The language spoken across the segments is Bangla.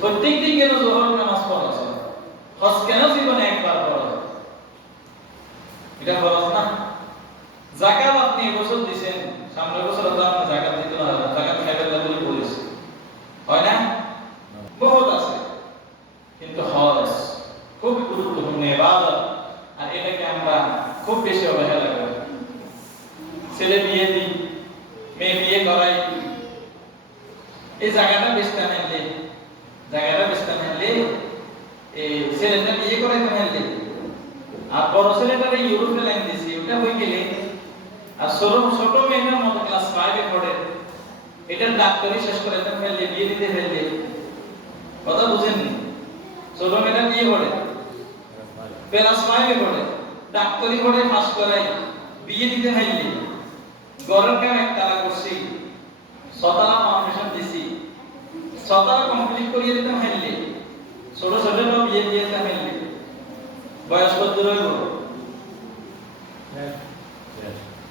প্রত্যেকদিন কেন জোহর নামাজ ফরজ? হজ কেন জীবনে একবার ফরজ? এটা ফরজ না? যাকাত আপনি এবছর দিবেন, সামনের বছর তো আপনি যাকাত দিতে না, যাকাত খাইবেন না বলে বলেছে, হয় না? বহুত আছে, কিন্তু হজ খুব গুরুত্বপূর্ণ ইবাদত, আর এটাকে আমরা খুব বেশি অবহেলা করি। ছেলে বিয়ে দিই, মেয়ে বিয়ে করাই, এই জায়গাটা বেশটা মেনলে, এই ছেলেটা বিয়ে করাইতে মেনলে, আর বড় ছেলেটারে ইউরোপে লাইন দিছি, ওটা হয়ে গেলে, আর ছোট মেয়েটার মতো ক্লাস 5 এ পড়ে, এটার ডাক্তারি শেষ করাইতে ফেললে, বিয়ে দিতে ফেললে, কথা বুঝেননি? ছোট মেয়েটা বিয়ে পড়ে, ক্লাস 5 এ পড়ে, ডাক্তারি পড়ে পাস করাই, বিয়ে দিতে ফেললে, ঘরের কাম একতলা করছি, 6 তলা ফাউন্ডেশন দিছি, 6 তলা কমপ্লিট করিয়ে দিতে ফেললে, ছোট বিয়ে দিয়ে দিতে ফেললে, বয়স কত রইব?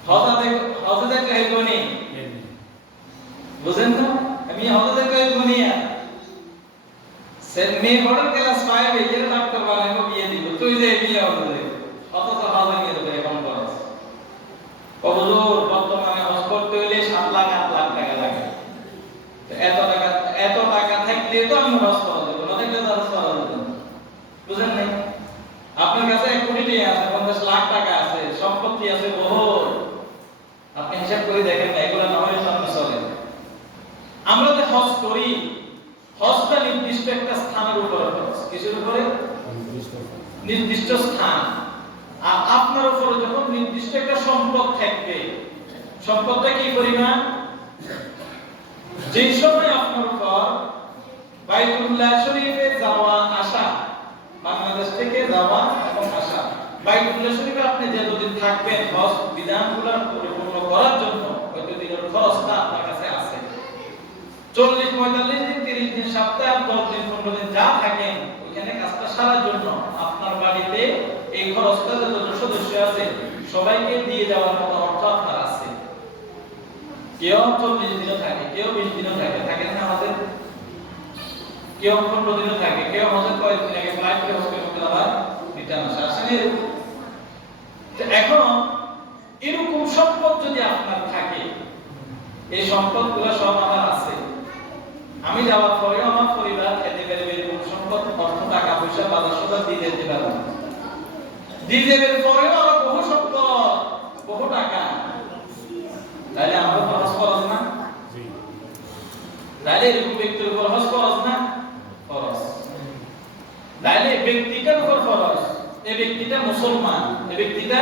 হজে যাইতে হইব নি? বুঝেন তো? আমি হজে যাইতে হইব নি? মেয়ে বড় ক্লাস 5 এ এর ডাক্তার বানাইবো, বিয়ে দিব, তুই যে বিয়ে হবে অথচ হজে নিয়ে যাবে এখন খরচ কবুজুর। বর্তমানে হজ করতে হইলে 7 লাখ 8 লাখ টাকা লাগে। তো এত টাকা থাকলে তো আমি হজ করা যাবে না, দেখলে হজ করা যাবে না। বুঝেন নাই? আপনার কাছে 1 কোটি টাকা আছে, 50 লাখ টাকা আছে, সম্পত্তি আছে বহুত, আপনি হিসাব করে দেখেন না, এগুলো না হয় সামনে চলে। আমরা যে হজ করি, হজটা নির্দিষ্ট একটা স্থানের উপরে হজ, কিসের উপরে? নির্দিষ্ট স্থান। আর আপনার উপরে যখন নির্দিষ্ট একটা সম্পদ থাকবে, সম্পদটা কি পরিমাণ? যে সময় আপনার উপর বাইতুল্লাহ শরীফে যাওয়া আসা, বাংলাদেশ থেকে যাওয়া এবং আসা, বাইতুল্লাহ শরীফে আপনি যতদিন থাকবেন, হজ বিধানগুলো পরিপূর্ণ করার জন্য হয়তো দিনের খরচটা আপনার কাছে আছে। 40 45 দিন, 30 দিন, সপ্তাহে 10 দিন, 15 দিন যা থাকেন, ওইখানে কাজটা সারার জন্য আপনার বাড়িতে এই খরচটা যত সদস্য আছে সবাইকে দিয়ে দেওয়ার মতো অর্থ আপনার আছে। কেউ 40 দিনও থাকে, কেউ 20 দিনও থাকে, থাকে না আমাদের? কেউ 15 দিনও থাকে, কেউ হজের কয়েকদিন আগে ফ্লাইট করে হজ করতে আবার রিটার্ন আসে। তো এখন এরকম সম্পদ যদি আপনার থাকে, এই সম্পদগুলো সব আমার আছে, আমি যাওয়ার পরে আমার পরিবার খেতে পারবে এরকম সম্পদ, অর্থ, টাকা পয়সা, বাজার সদাই দিয়ে যেতে পারবে। দিয়ে দেবের পরেও আরো বহু সম্পদ, বহু টাকা, তাহলে আমার উপর হজ ফরজ না? তাহলে এরকম ব্যক্তির উপর হজ ফরজ না? ফরজ। তাহলে ব্যক্তিটার উপর ফরজ, এই ব্যক্তিটা মুসলমান, এই ব্যক্তিটা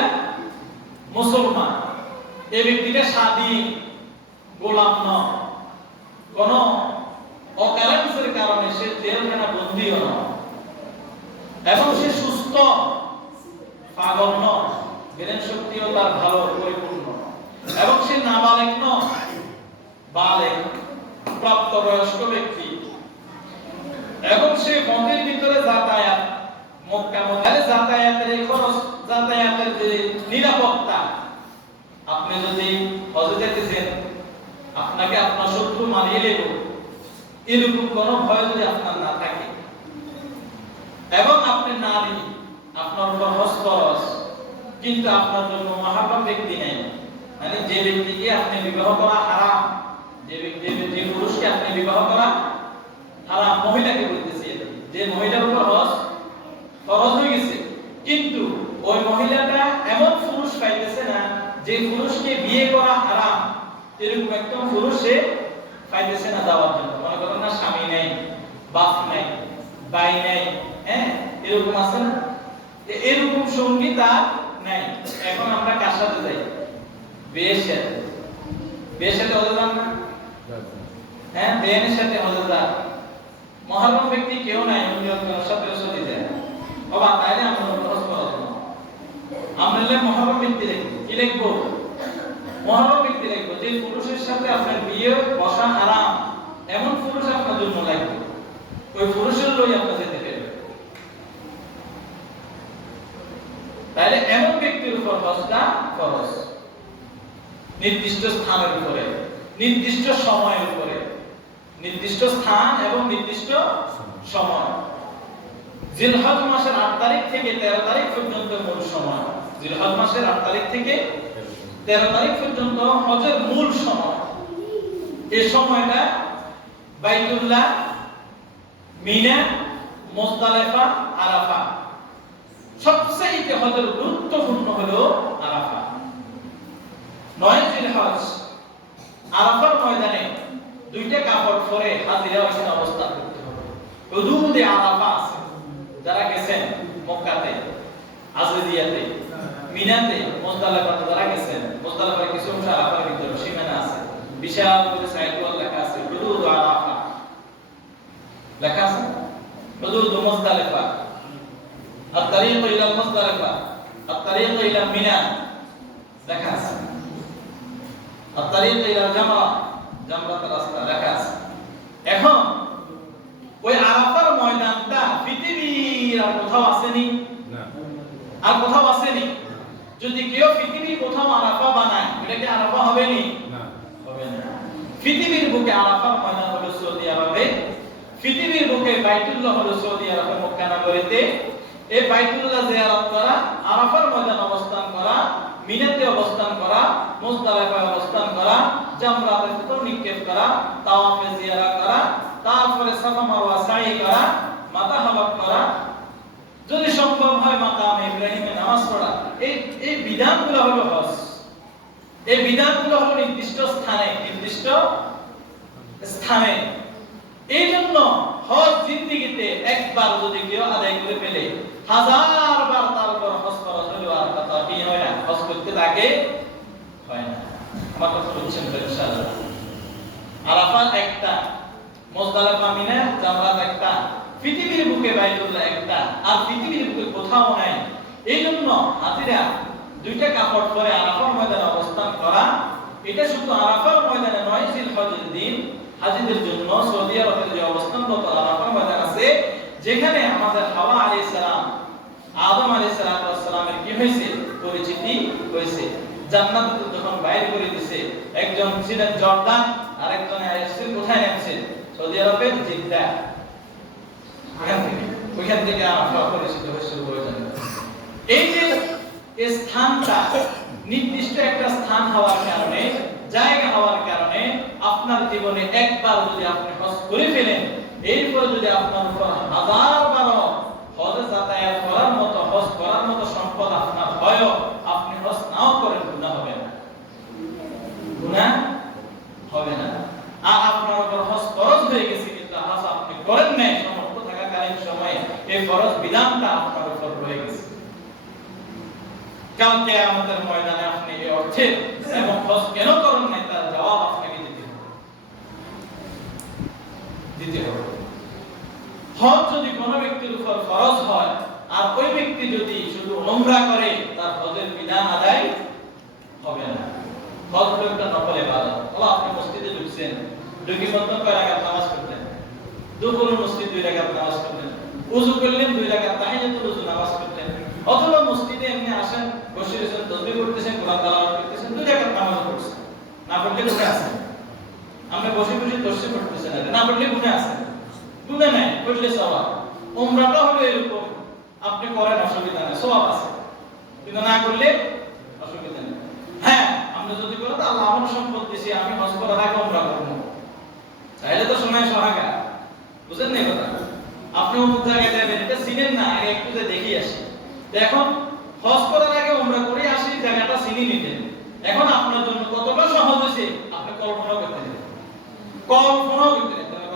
মুসলমান, এই ব্যক্তিটা স্বাধীন, গোলাম নয়, কোন অকারেন্সের কারণে সে জেলখানা বন্দীও নয়, এবং সে সুস্থ, পাগল নয়, জ্ঞান শক্তিও তার ভালো পরিপূর্ণ, এবং সে নাবালেগ নয়, বালেগ, প্রাপ্তবয়স্ক ব্যক্তি, এবং সে মতের ভিতরে যাতায়াত, মক্কা মদিনায় যাতায়াতের খরচ, যাতায়াতের যে নিরাপত্তা, আপনি যদি হজে যেতেছেন, আপনাকে আপনার শত্রু মারিয়ে নেব, এরকম কোনো ভয় যদি আপনার না থাকে, এবং আপনি নারী, আপনার উপর হজ ফরজ, কিন্তু আপনার জন্য মাহরাম ব্যক্তি নেই, মানে যে ব্যক্তিকে আপনি বিবাহ করা হারাম, যে পুরুষকে আপনি বিবাহ করা হারাম, মহিলাকে বলতেছি, যে মহিলার উপর হজ ফরজ হয়ে গেছে, কিন্তু ওই মহিলাটা এমন পুরুষ পাইতেছে না যে পুরুষকে বিয়ে করা হারাম, এরকম একদম পুরুষ সে পাইতেছে না যাওয়ার জন্য। মনে করেন না, স্বামী নাই, বাপ নাই, ভাই নাই, হ্যাঁ, এরকম আছে না? এরকম সঙ্গী তার নাই। এখন আমরা কার সাথে যাই? বিয়ের সাথে। বিয়ের সাথে হজে যান না? হ্যাঁ, বিয়ের সাথে হজে যান। মহরম ব্যক্তি কেউ নাই, অন্য সাথে চলে যায়। বাবা তাইলে আমরা হজ ফরজ না, আমরা মহরম ব্যক্তি লিখবো। কি লিখবো? মহরম ব্যক্তি লিখবো। যে পুরুষের সাথে আপনার বিয়ে বসা হারাম, এমন পুরুষ আপনার জন্য লাগবে, ওই পুরুষের লই আপনি যেতে পারবেন। তাহলে এমন ব্যক্তির উপর হজটা ফরজ, নির্দিষ্ট স্থানের উপরে, নির্দিষ্ট সময়ের উপরে। নির্দিষ্ট স্থান এবং নির্দিষ্ট সময়। জিলহজ মাসের 8 তারিখ থেকে 13 তারিখ পর্যন্ত মূল সময়। জিলহজ মাসের 8 তারিখ থেকে 13 তারিখ পর্যন্ত হজের মূল সময়। এই সময়টা বাইতুল্লাহ, মিনা, মুজদালিফা, আরাফা। সবচেয়ে হজের গুরুত্বপূর্ণ হলো আরাফা। 9 জিলহজ আরাফার ময়দানে দুইটা কাপড় পরে হাজিরা ওখানে অবস্থান করতে হবে। হুদুদে আরাফা আছে, যারা গেছেন মক্কাতে, আজরিয়াতে, মিনাতে, মুজদালিফাতে যারা গেছেন, মুজদালিফার কিছু অংশ আরাফার ভিতরে সীমানা আছে, বিশাল করে সাইড ওয়াল লেখা আছে হুদুদ আরাফা লেখা আছে। হুদুদ মুজদালিফা, আত-তারিক ইলা মুজদালিফা, আত-তারিক ইলা মিনা লেখা আছে, আত-তারিক ইলা জামরা, জামরাতুল রাস্তা লেখা আছে। এখন ওই আরাফার ময়দানটা পৃথিবীর আর কোথাও আসেনি না, আর কোথাও আসেনি। যদি কেউ পৃথিবীর কোথাও আরাফা বানায়, এটা কি আরাফা হবে না? হবে না। পৃথিবীর বুকে আরাফার ময়দান হলো সৌদি আরবে, পৃথিবীর বুকে বাইতুল্লাহ হলো সৌদি আরবের মক্কা নগরীতে। এই বাইতুল্লাহ জিয়ারত করা, আরাফার ময়দান অবস্থান করা, মিনাতে অবস্থান করা, মুজদালিফায় অবস্থান করা, জামরাতে ফিতর নিক্ষেপ করা, তাওয়াফে জিয়ারত করা, তারপরে সাফা মারওয়া সাই করা, মাথা হাওয়াত করা, যদি সম্ভব হয় মাকামে ইব্রাহিমে নামাজ পড়া। এই বিধানগুলো হলো হজ। এই বিধানগুলো হলো নির্দিষ্ট স্থানে, নির্দিষ্ট স্থানে। এই জন্য হজ জিন্দেগিতে একবার যদি কেউ আদায় করে ফেলে, হাজারবার তার উপর হজ ফরজ হলেও আর কথা কি হয় না, হজ করতে থাকে হয় না। আমার কথা বুঝছেন তো ইনশাআল্লাহ? আরাফা একটা, মুজদালিফা, মিনা, জামরাত একটা, পৃথিবীর বুকে বাইতুল্লাহ একটা, আর পৃথিবীর বুকে কোথাও নাই। এই জন্য হাজিরা দুইটা কাপড় পরে আরাফার ময়দানে অবস্থান করা, এটা শুধু আরাফার ময়দানে নয়, জিলহজের দিন হাজিদের জন্য সৌদি আরবের যে অবস্থানরত আরাফার ময়দান আছে, যেখানে আমাদের হাওয়া আলাইহিস সালাম, আদম আলাইহিস সালামের কি হয়েছে, পরিচিতি হয়েছে। জান্নাত যখন বাইরে করে দিয়েছে, একজন ছিলেন জর্দান, আর একজন এসেছেন কোথায় নামছে, সৌদি আরবের জিদ্দা। ওইখান থেকে আরাফা পরিচিত হয়েছে প্রয়োজন। এই যে স্থানটা নির্দিষ্ট একটা স্থান হওয়ার কারণে, জায়গা হওয়ার কারণে, আপনার জীবনে একবার যদি আপনি হজ করে ফেলেন, এরপর যদি আপনার উপর হাজারবারও হজে যাতায়াত করার মতো, হজ করার মতো সম্পদ আপনার হয়, আপনি হজ নাও করেন, গুনাহ হবে না, গুনাহ হবে না। আর আপনার উপর হজ ফরজ হয়ে গেছে, কিন্তু হজ আপনি করেন নাই, সমর্থ থাকাকালীন সময়ে এই ফরজ বিধানটা আপনার উপর রয়ে গেছে। কাল কিয়ামতের ময়দানে আপনি এই অর্থে এবং হজ কেন করেন নাই তার জবাব আপনাকে দিতে হবে। হজ যদি কোনো ব্যক্তির উপর ফরজ হয়, আর ওই ব্যক্তি যদি শুধু উমরা করে, তার হজের বিধান আদায় হবে না। হজ হলো একটা নফল ইবাদত। আপনি মসজিদে ঢুকছেন, ঢুকে প্রথম কয় রাকাত নামাজ পড়লেন, দুপুরে মসজিদ 2 রাকাত নামাজ পড়লেন, ওযু করলেন 2 রাকাত তাহিয়াতুল ওযু নামাজ পড়লেন, অথবা মসজিদে এমনি আসেন, বসে রয়েছেন, তাসবিহ করতেছেন, কোরআন তেলাওয়াত করতেছেন, 2 রাকাত নামাজ পড়ছেন, না পড়লে গুনাহ আছে। আপনি বসে বসে তাসবিহ করতেছেন, না পড়লে গুনাহ আছে, গুনাহ নাই, পড়লে সওয়াব। উমরাটা হলো এরকম, আপনি করেন অসুবিধা নেই, সওয়াব আছে, কিন্তু না করলে অসুবিধা নেই। হ্যাঁ, আপনি যদি বলেন আল্লাহ আমার সম্পদ দিয়েছে, আমি হজ করার আগে উমরা করব, তাহলে তো সময় সোহাগা, বুঝেন না কথা? আপনি অমুক জায়গায় যাবেন, এটা চিনেন না, আগে একটু যে দেখি আসি। এখন হজ করার আগে উমরা করে আসি, জায়গাটা চিনি নিতেন। এখন আপনার জন্য কতটা সহজ হয়েছে আপনি কল্পনা করতে পারেন, কল্পনা করতে পারেন।